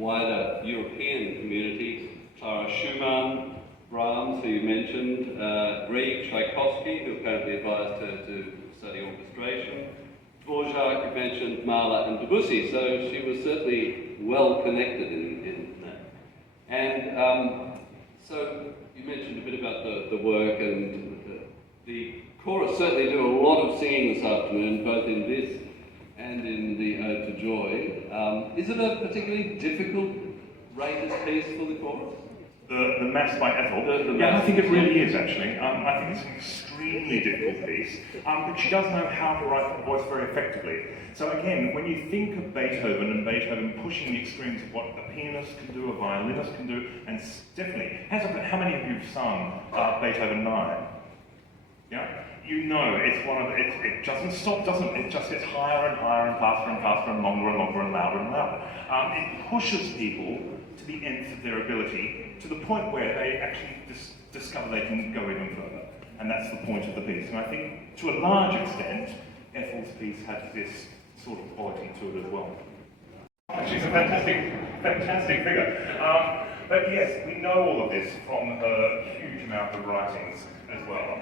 wider European community. Clara Schumann, Brahms, who you mentioned, Grieg, Tchaikovsky, who apparently advised her to study orchestration, Dvorak, you mentioned, Mahler and Debussy, so she was certainly well connected in that. And so you mentioned a bit about the work, and the chorus certainly do a lot of singing this afternoon, both in this and in the Ode to Joy. Is it a particularly difficult rated piece for the chorus? The Mass by Ethel? Yeah, I think it really is, actually. I think it's an extremely difficult piece, but she does know how to write the voice very effectively. So again, when you think of Beethoven and Beethoven pushing the extremes of what a pianist can do, a violinist can do, and definitely, how many of you have sung Beethoven 9? Yeah? You know, it's one of it doesn't stop, it just gets higher and higher and faster and faster and longer and longer and louder and louder. It pushes people to the ends of their ability, to the point where they actually discover they can go even further. And that's the point of the piece. And I think, to a large extent, Ethel's piece has this sort of quality to it as well. She's a fantastic figure. But yes, we know all of this from her huge amount of writings as well.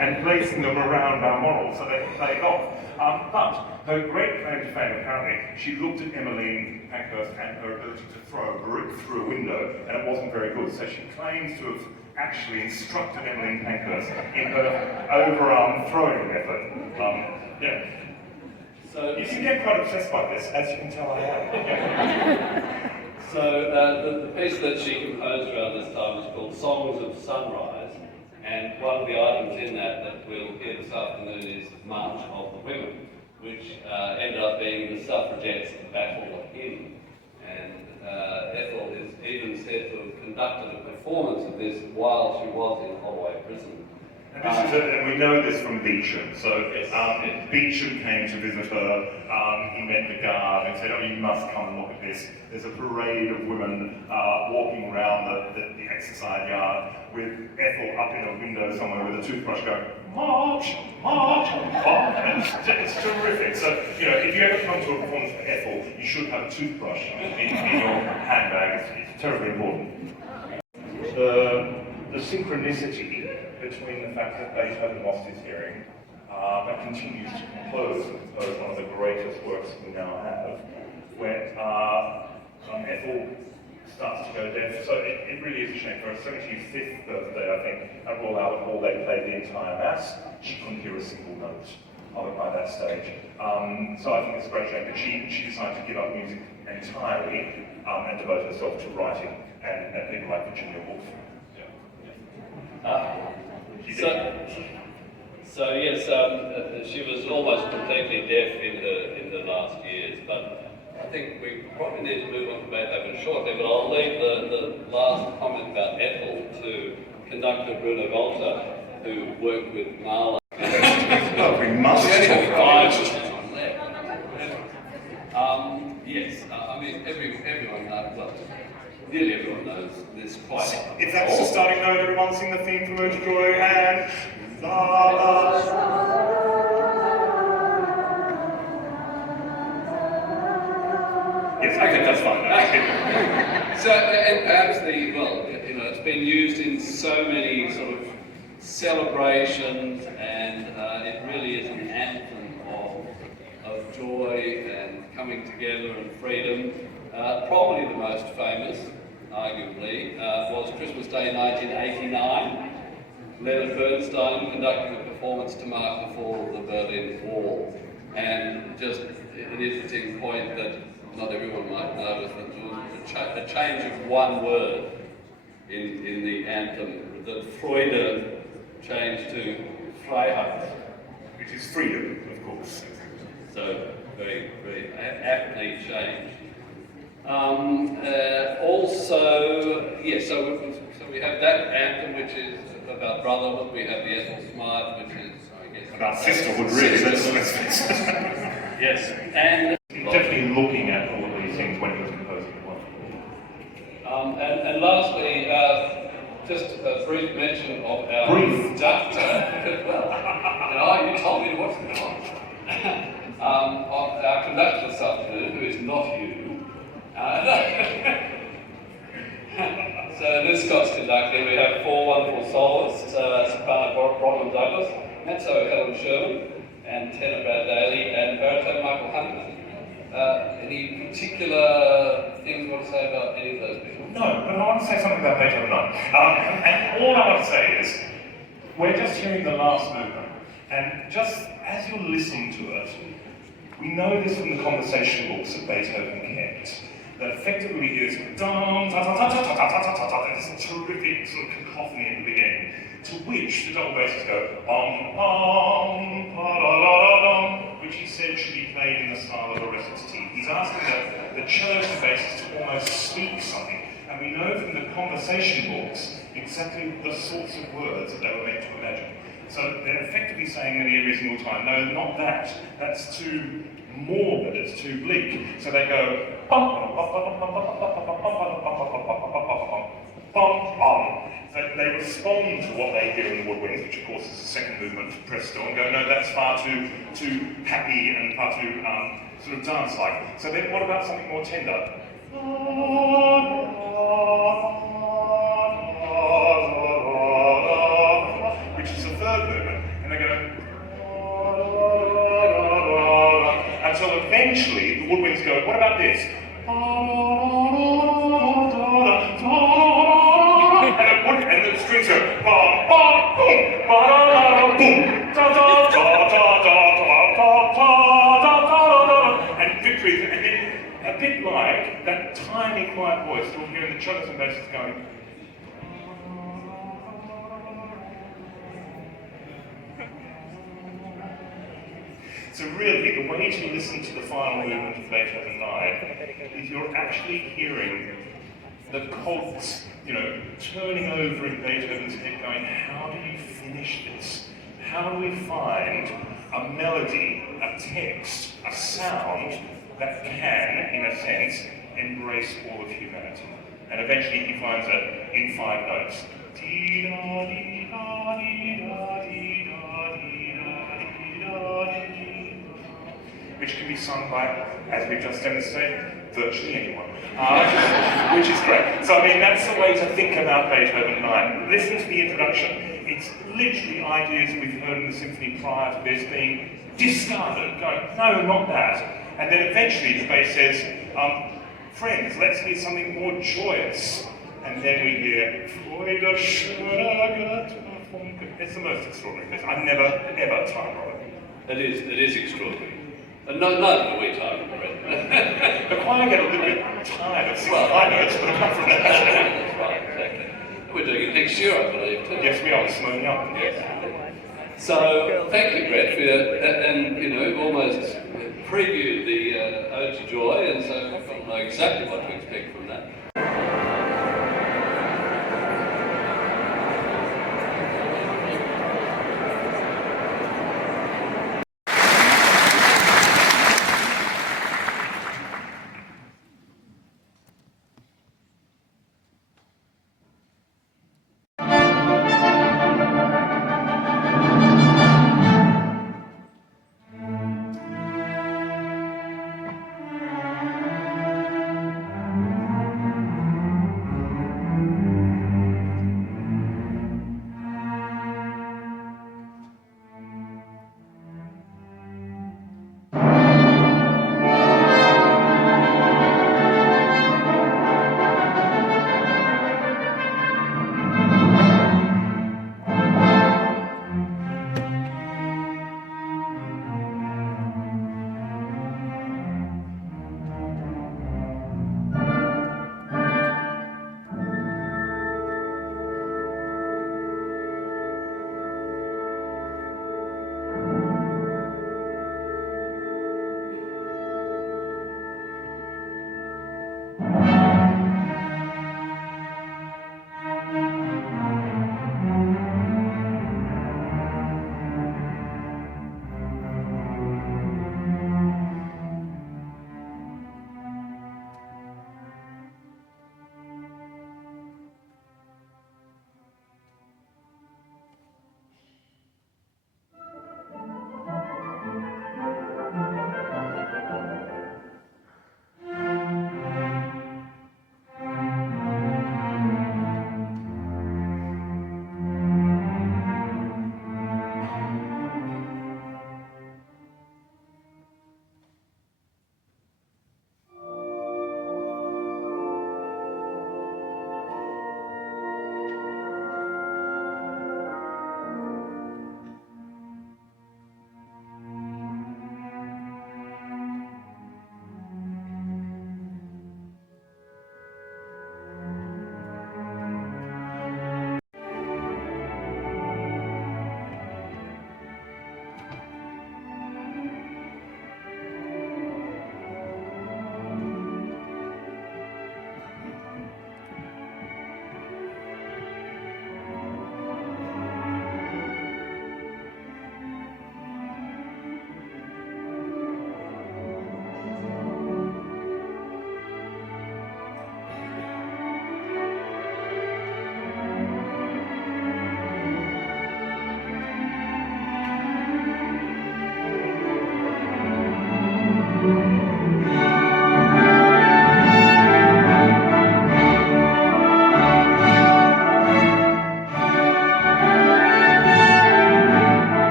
And placing them around our morals so they can play golf. But her great claim to fame, apparently, she looked at Emmeline Pankhurst and her ability to throw a brick through a window, and it wasn't very good. So she claims to have actually instructed Emmeline Pankhurst in her overarm throwing effort. Yeah. So you can get quite obsessed by this, as you can tell I am. So the piece that she composed around this time is called Songs of Sunrise, and one of the items in that we'll hear this afternoon is March of the Women, which ended up being the suffragettes' battle hymn. And Ethel is even said to have conducted a performance of this while she was in Holloway Prison. And we know this from Beecham. So Beecham came to visit her, he met the guard and said, "Oh, you must come and look at this. There's a parade of women walking around the exercise yard with Ethel up in a window somewhere with a toothbrush going, March, March, March." And it's terrific. So, you know, if you ever come to a performance for Ethel, you should have a toothbrush in your handbag. It's terribly important. The synchronicity between the fact that Beethoven lost his hearing but continues to compose one of the greatest works we now have, when Ethel starts to go deaf. So it really is a shame. For her 75th birthday, I think, at Royal Albert Hall, they played the entire Mass. She couldn't hear a single note of it by that stage. So I think it's a great shame that she decided to give up music entirely and devote herself to writing and people like Virginia Woolf. So yes, she was almost completely deaf in her last years, but I think we probably need to move on to Beethoven shortly, but I'll leave the last comment about Ethel to conductor Bruno Volta, who worked with Mahler. Oh, we must talk about it. Yes, I mean, everyone knows, well, nearly everyone knows this quite well. If that's the starting note, everyone sing the theme from Ode to Joy and la la. Yes, I think that's fine. So, and perhaps it's been used in so many sort of celebrations, and it really is an anthem of joy and coming together and freedom. Probably the most famous, arguably, was Christmas Day 1989. Leonard Bernstein conducted a performance to mark the fall of the Berlin Wall. And just an interesting point that not everyone might know is that there was a change of one word in the anthem, that Freude changed to Freiheit. Which is freedom, of course. So, very, very aptly changed. So we have that anthem, which is about brotherhood. We have the Ethel Smythe, which is, I guess, about sisterhood, really. Yes, and definitely looking at all of these things when he was composing one. And lastly, just a brief mention of our conductor. Well, you told me to watch the clock. Of our conductor this afternoon, who is not you. soloists, soprano Bronwyn Douglas, mezzo Helen Sherman, and tenor Brad Daly, and baritone Michael Hunter. Any particular things you want to say about any of those people? No, but I want to say something about Beethoven 9. And all I want to say is, we're just hearing the last movement, and just as you're listening to it, we know this from the conversation books that Beethoven kept, that effectively is dum, ta ta ta ta ta ta ta ta ta, this terrific sort of cacophony in the beginning, to which the double basses go pa da da da, which he said should be played in the style of a recitative. He's asking the cellos and basses to almost speak something, and we know from the conversation books exactly the sorts of words that they were meant to imagine. So they're effectively saying every single time, no, not that. That's too morbid, it's too bleak. So they go they respond to what they hear in the woodwinds, which of course is the second movement presto, and go, no, that's far too happy and far too sort of dance-like. So then what about something more tender? Which is the third movement, and they go until eventually the woodwinds go, what about this? And the strings go ba ba boom ba da da boom da da da da da da da da, and victory, and then a bit like that tiny quiet voice you'll hear in the cellos and basses going. So really, the way to listen to the final movement of Beethoven 9 is you're actually hearing the cogs, turning over in Beethoven's head going, how do you finish this? How do we find a melody, a text, a sound that can, in a sense, embrace all of humanity? And eventually he finds it in 5 notes. Dee-da, dee-da, dee-da, dee-da, dee-da, dee-da, dee-da, which can be sung by, as we've just demonstrated, virtually anyone, which is great. So I mean, that's the way to think about Beethoven 9. Listen to the introduction. It's literally ideas we've heard in the symphony prior to this being discarded, going, no, not that. And then eventually the bass says, friends, let's hear something more joyous. And then we hear, Freude schöner Götterfunken. It's the most extraordinary piece. I've never, ever time on it. It is extraordinary. And neither do we time right? The choir get a little bit tired of singing high notes, but apart from that. That's right, exactly. We're doing it next year, I believe, too. Yes, we are, Simone Young. Yes. So, thank you, Brett, for that, and you've almost previewed the Ode to Joy, and so people know exactly what to expect from that.